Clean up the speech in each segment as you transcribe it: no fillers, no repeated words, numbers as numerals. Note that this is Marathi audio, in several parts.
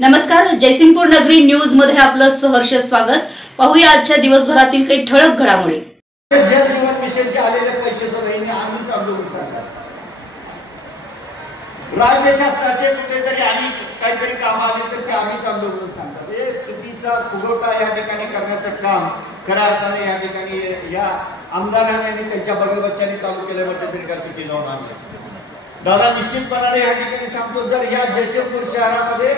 नमस्कार, जयसिंगपूर नगरी न्यूज मध्ये आपलं सहर्ष स्वागत। पाहूया आजच्या दिवसभरातील काही ठळक घडामोडी। आलेले पैसे राज्यशास्त्राचे कुठेतरी आणि काहीतरी काम आले तर ते आम्ही चालू करून सांगतात। हे चुकीचा फुगवटा या ठिकाणी करण्याचं काम खऱ्या अर्थाने या ठिकाणी या आमदारांनी त्यांच्या बगलबच्च्यांनी चालू केलं म्हणजे तरी काय चुकी होणार नाही। दादा निश्चितपणाने या ठिकाणी सांगतो, जर या जयसिंगपूर शहरामध्ये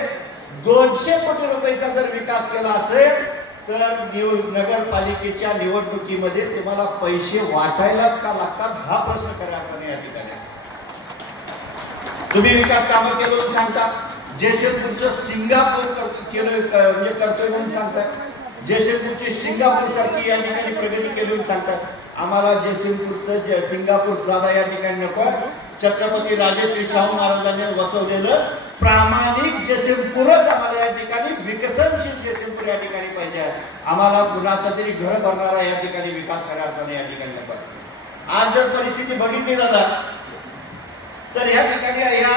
200 कोटी रुपयाचा जर विकास केला असेल तर नगरपालिकेच्या निवडणुकीमध्ये तुम्हाला पैसे वाटायलाच का लागतात हा प्रश्न खऱ्या अर्थाने या ठिकाणी तुम्ही विकास कामं केलं म्हणून सांगता, जयसिंगपूरचं सिंगापूर केलं म्हणजे करतोय म्हणून सांगतात, जयसिंगपूरची सिंगापूर सारखी या ठिकाणी प्रगती केली म्हणून सांगतात। आम्हाला जयसिंगपूरचं सिंगापूर दादा या ठिकाणी नको, छत्रपती राजश्री शाहू महाराजांनी बसवलेलं प्रामाणिक जयसिंगपूरच आम्हाला या ठिकाणी विकसनशील जयसिंगपूर या ठिकाणी पाहिजे। आम्हाला कुणाचा तरी घर भरणारा या ठिकाणी विकास खऱ्या अर्थाने या ठिकाणी नको। आज जर परिस्थिती बघितली दादा तर या ठिकाणी या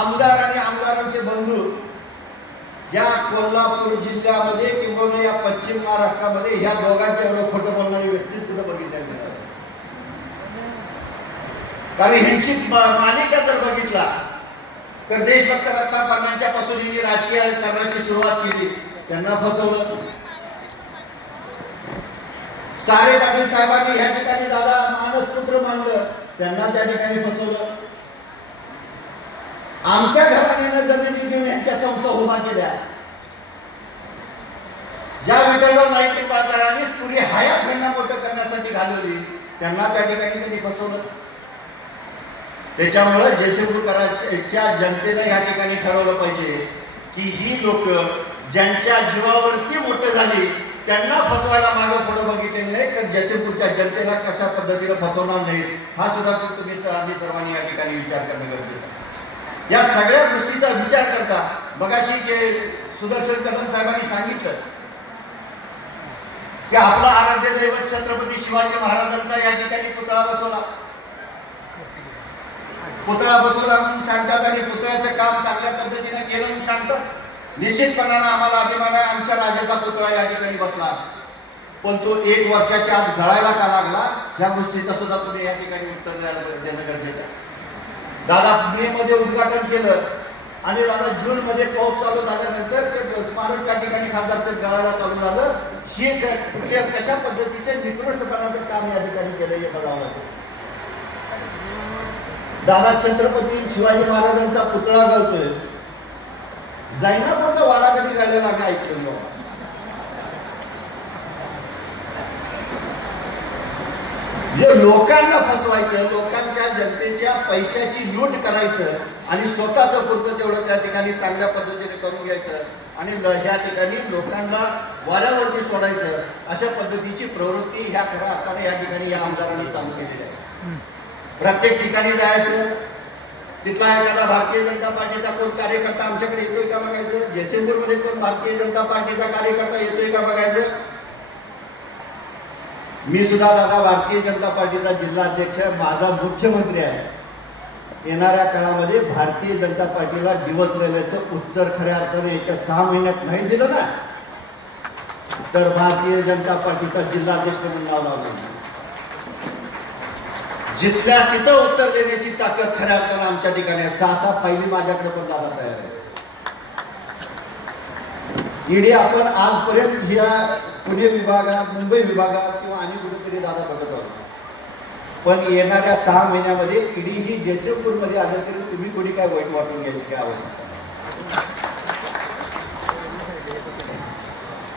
आमदार आणि आमदारांचे बंधू या कोल्हापूर जिल्ह्यामध्ये किंवा या पश्चिम महाराष्ट्रामध्ये या दोघांच्या एवढं खोटं बोलणारी व्यक्ती कुठे बघितल्या नाही। कारण ह्यांची मालिका जर बघितला तर देशभक्त रत्ना पाटलांच्या पासून यांनी राजकीय करण्याची सुरुवात केली, त्यांना फसवलं। सारे पाटील साहेबांनी या ठिकाणी दादा मानसपुत्र मानलं, त्यांना त्या ठिकाणी फसवलं। आमच्या घराण्यानं जमिनी देऊन यांच्या संस्था उभा केल्या, ज्या विठ्ठलराव नाईक पाटलांनी पुरी हयात त्यांना मोठं करण्यासाठी घालवली, त्यांना त्या ठिकाणी त्यांनी फसवलं। त्याच्यामुळे जयसिंगपूरकरांच्या जनतेने या ठिकाणी ठरवलं पाहिजे की ही लोक ज्यांच्या जीवावरती मोठे झाली त्यांना फसवायला मागे पुढे बघितलेलं नाही, तर जयसिंगपूरच्या जनतेला कशा पद्धतीने फसवणार नाही हा सुद्धा तुम्ही सर्वांनी या ठिकाणी विचार करणं गरजेचं आहे। या सगळ्या गोष्टीचा विचार करता मगाशी जे सुदर्शन कदम साहेबांनी सांगितलं की आपला आराध्य दैवत छत्रपती शिवाजी महाराजांचा या ठिकाणी पुतळा बसवला म्हणून सांगतात आणि पुतळ्याचं काम चांगल्या पद्धतीने केलं म्हणून सांगतात। निश्चितपणाने आम्हाला अभिमान आहे, आमच्या राजाचा पुतळा या ठिकाणी बसला, पण तो 1 वर्षाच्या आत घडायला का लागला या गोष्टीचा सुद्धा तुम्ही या ठिकाणी उत्तर देणं गरजेचं आहे। दादा मे मध्ये उद्घाटन केलं आणि दादा जून मध्ये पाऊस चालू झाल्यानंतर ते स्मारक त्या ठिकाणी खासदारचं गळायला चालू झालं। ही कशा पद्धतीचे निकृष्टपणाचं काम या ठिकाणी केलं हे बघावं लागतं। दादा छत्रपती शिवाजी महाराजांचा पुतळा गळतोय, जायनापूरचा वाडा कधी गळलेला नाही ऐकलं। जे लोकांना फसवायचं, लोकांच्या जनतेच्या पैशाची लूट करायचं आणि स्वतःचं पुरतं तेवढं त्या ठिकाणी चांगल्या पद्धतीने करून घ्यायचं आणि या ठिकाणी लोकांना वाऱ्यावरती सोडायचं, अशा पद्धतीची प्रवृत्ती ह्या खऱ्या अर्थाने या ठिकाणी या आमदारांनी चालू केलेली आहे। प्रत्येक ठिकाणी जायचं, तिथला एखादा भारतीय जनता पार्टीचा कोण कार्यकर्ता आमच्याकडे येतोय का बघायचं, जयसिंगपूरमध्ये कोण भारतीय जनता पार्टीचा कार्यकर्ता येतोय का बघायचं। मी सुद्धा दादा भारतीय जनता पार्टीचा जिल्हाध्यक्ष, माझा मुख्यमंत्री आहे। येणाऱ्या काळामध्ये भारतीय जनता पार्टीला डिवचलेल्याचं उत्तर खऱ्या अर्थाने येत्या 6 महिन्यात नाही दिलं ना तर भारतीय जनता पार्टीचा जिल्हाध्यक्ष म्हणून नाव लावलं। जिथल्या तिथं उत्तर देण्याची ताकद खऱ्या अर्थानं आमच्या ठिकाणी आहे। 6 फायली माझ्याकडे पण दादा तयार आहे। ईडी आपण आजपर्यंत या पुणे विभागात, मुंबई विभागात किंवा आणि कुठेतरी दादा बघत आहोत, पण येणाऱ्या 6 महिन्यामध्ये ईडी ही जयसिंगपूरमध्ये आलं तरी तुम्ही कोणी काय वाईट वाटून घ्यायची काय आवश्यकता।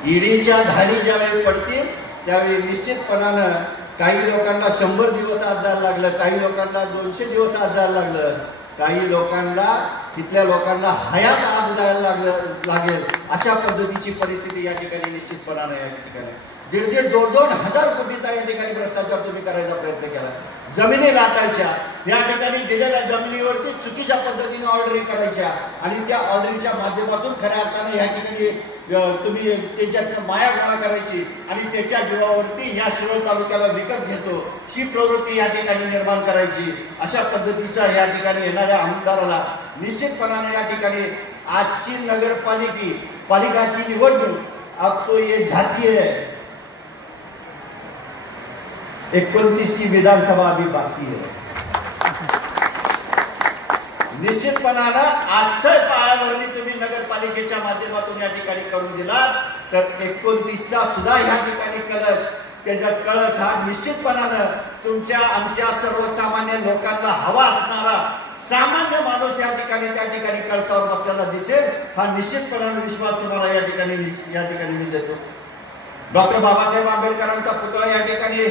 ईडीच्या धाडी ज्यावेळी पडतील त्यावेळी निश्चितपणानं काही लोकांना 100 दिवस आज जायला लागलं, काही लोकांना 200 दिवस आज जायला लागलं, काही लोकांना तिथल्या लोकांना हयात आज जायला लागेल अशा पद्धतीची परिस्थिती या ठिकाणी निश्चितपणाने या ठिकाणी 1.5-2 हजार कोटीचा या ठिकाणी भ्रष्टाचार तुम्ही करायचा प्रयत्न केला। जमिनी लाटायच्या, या ठिकाणी दिलेल्या जमिनीवरती चुकीच्या पद्धतीने ऑर्डरिंग करायच्या आणि त्या ऑर्डरिंगच्या माध्यमातून खऱ्या अर्थाने या ठिकाणी तुम्ही त्याच्यात माया गोळा करायची आणि त्याच्या जीवावरती या शिरोळ तालुक्याला विकत घेतो ही प्रवृत्ती या ठिकाणी निर्माण करायची। अशा पद्धतीचा या ठिकाणी येणाऱ्या आमदाराला निश्चितपणाने या ठिकाणी आजची पालिकाची निवडणूक अब तो ये जाती है 29 की विधानसभा अभी बाकी है। निश्चितपणानं आजचं पायाभरणी तुम्ही नगरपालिकेच्या माध्यमातून या ठिकाणी करून दिला तर 29चा सुद्धा या ठिकाणी कळस हा निश्चितपणानं तुमच्या आमच्या सर्वसामान्य लोकांना हवा असणारा सामान्य माणूस या ठिकाणी त्या ठिकाणी कळसावर बसलेला दिसेल हा निश्चितपणाने विश्वास तुम्हाला या ठिकाणी मी देतो। डॉक्टर बाबासाहेब आंबेडकरांचा पुतळा या ठिकाणी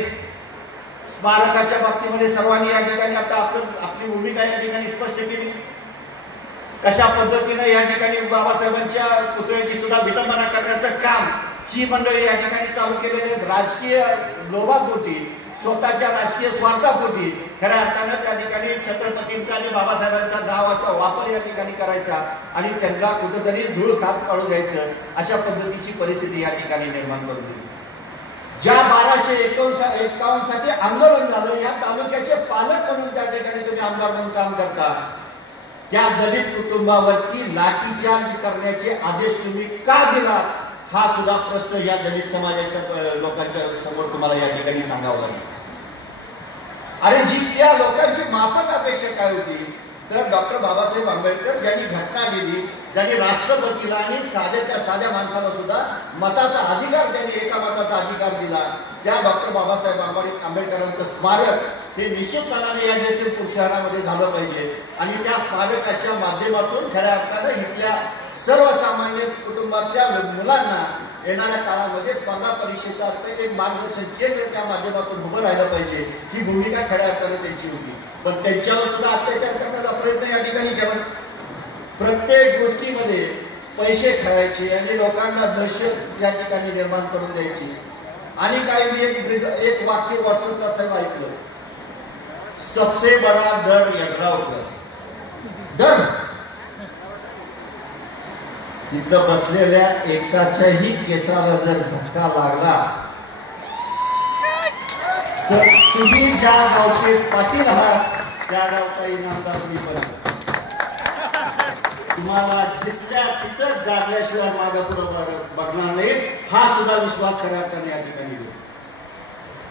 स्मारकाच्या बाबतीमध्ये सर्वांनी या ठिकाणी आता आपली भूमिका या ठिकाणी स्पष्ट केली। कशा पद्धतीने या ठिकाणी बाबासाहेबांच्या पुतळ्याची सुद्धा विटंबना करण्याचं काम ही मंडळी या ठिकाणी चालू केलेले राजकीय लोभापोटी स्वतःच्या राजकीय स्वार्थापोटी खऱ्या अर्थानं त्या ठिकाणी छत्रपतींचा आणि बाबासाहेबांचा नावाचा वापर या ठिकाणी करायचा आणि त्यांना कुठेतरी धूळ खात काढू द्यायचं अशा पद्धतीची परिस्थिती या ठिकाणी निर्माण करून दिली। ज्या 1251 साठी आंदोलन झालं या तालुक्याचे पालक म्हणून त्या ठिकाणी तुम्ही आमदार म्हणून काम करता त्या दलित कुटुंबावरती लाठीचार्ज करण्याचे आदेश तुम्ही का दिला हा सुद्धा प्रश्न या दलित समाजाच्या लोकांच्या समोर तुम्हाला या ठिकाणी सांगावं लागेल। अरे जी त्या लोकांची माफक अपेक्षा काय होती तर डॉक्टर बाबासाहेब आंबेडकर ज्यांनी घटना लिहिली ज्यांनी राष्ट्रपतीला आणि साध्या माणसाला सुद्धा मताचा अधिकार त्यांनी एका मताचा अधिकार दिला त्या डॉक्टर बाबासाहेब आंबेडकरांचं स्मारक हे निश्चितपणाने या जयसिंगपूर शहरामध्ये झालं पाहिजे आणि त्या स्मारकाच्या माध्यमातून खऱ्या अर्थानं इथल्या सर्वसामान्य कुटुंबातल्या मुलांना येणाऱ्या काळामध्ये स्पर्धा परीक्षेसारखं एक मार्गदर्शन केंद्र त्या माध्यमातून उभं राहिलं पाहिजे ही भूमिका खऱ्या अर्थानं त्यांची होती। पण त्यांच्यावर सुद्धा अत्याचार करण्याचा प्रयत्न या ठिकाणी केला। प्रत्येक गोष्टीमध्ये पैसे खायचे आणि लोकांना दहशत या ठिकाणी निर्माण करून द्यायची आणि काही मी एक वाक्य व्हॉट्सअपला साहेब ऐकलं सबसे बडा डर यड्राव डर तिथं बसलेल्या एकाच्याही केसाला जर धक्का लागला तर तुम्ही ज्या गावचे पाटील आहात त्या गावचा इनामदार तुम्ही पण तुम्हाला जिथल्या तिथं जागल्याशिवाय मागे पुढे बघणार नाही हा सुद्धा विश्वास करण्यात या ठिकाणी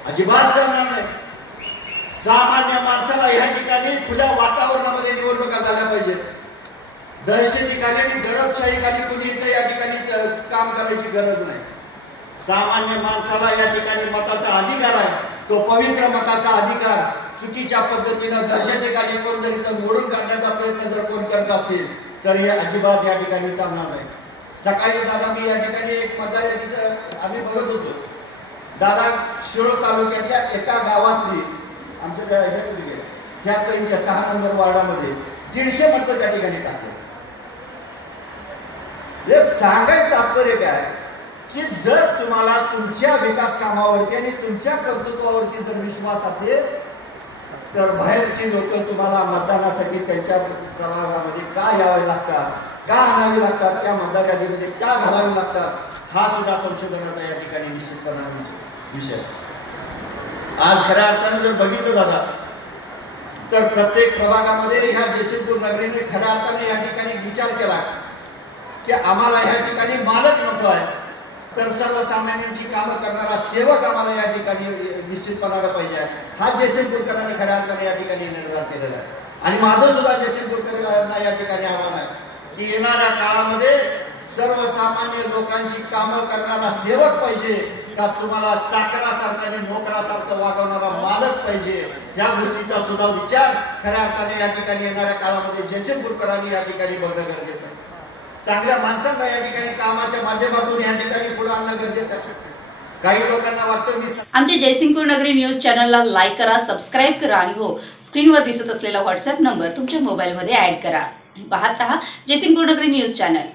अजिबात जमणार नाही। सामान्य माणसाला या ठिकाणी खुल्या वातावरणामध्ये निवडणुका झाल्या पाहिजेत। दहशतीखाली आणि दडपशाहीखाली कुणी इथं या ठिकाणी काम करायची गरज नाही। सामान्य माणसाला या ठिकाणी मताचा अधिकार आहे तो पवित्र मताचा अधिकार चुकीच्या पद्धतीनं दहशतीखाली कोण जर इथं मोडून काढण्याचा प्रयत्न जर कोण करत असेल तर हे अजिबात या ठिकाणी चालणार नाही। सकाळी दादा मी या ठिकाणी एक मतदार आम्ही बघत होतो दादा शिरोळ तालुक्यातल्या एका गावातली आमच्या ह्या 6 नंबर वार्डामध्ये 150 मतं त्या ठिकाणी टाकले। सांगायचं तात्पर्य काय की जर तुम्हाला तुमच्या विकास कामावरती आणि तुमच्या कर्तृत्वावरती जर विश्वास असेल तर बाहेरची लोक तुम्हाला मतदानासाठी त्यांच्या प्रभागामध्ये का यावे लागतात का आणावे लागतात त्या मतदार यादीमध्ये का घालावे लागतात हा सुद्धा संशोधनाचा या ठिकाणी निश्चितपणाने विषय। आज खऱ्या अर्थाने जर बघितलं दादा तर प्रत्येक प्रभागामध्ये ह्या जयसिंगपूर नगरीने खऱ्या अर्थाने या ठिकाणी विचार केला की आम्हाला या ठिकाणी मालक नको आहे तर सर्वसामान्यांची कामं करणारा सेवक आम्हाला या ठिकाणी निश्चितपणाने पाहिजे हा जयसिंगपूरकरांनी खऱ्या अर्थाने या ठिकाणी निर्धार केलेला आहे। आणि माझं सुद्धा जयसिंगपूरकरांना या ठिकाणी आव्हान आहे की येणाऱ्या काळामध्ये सर्वसामान्य लोकांची कामं करणारा सेवक पाहिजे का तुम्हाला चाकरासारखा आणि नोकरासारखं वागवणारा मालक पाहिजे या गोष्टीचा सुद्धा विचार खऱ्या अर्थाने या ठिकाणी येणाऱ्या काळामध्ये जयसिंगपूरकरांनी या ठिकाणी बघणं गरजेचं आहे। चांगल्या माणसांना या ठिकाणी कामाच्या माध्यमातून या ठिकाणी पुढे आणणं गरजेचं आहे। काही लोकांना वाटतं मी आमच्या जयसिंगपूर नगरी न्यूज चॅनलला लाईक करा सबस्क्राईब करा आणि हो स्क्रीनवर दिसत असलेला व्हॉट्सअप नंबर तुमच्या मोबाईलमध्ये ऍड करा। पाहत रहा जयसिंगपूर नगरी न्यूज चॅनल।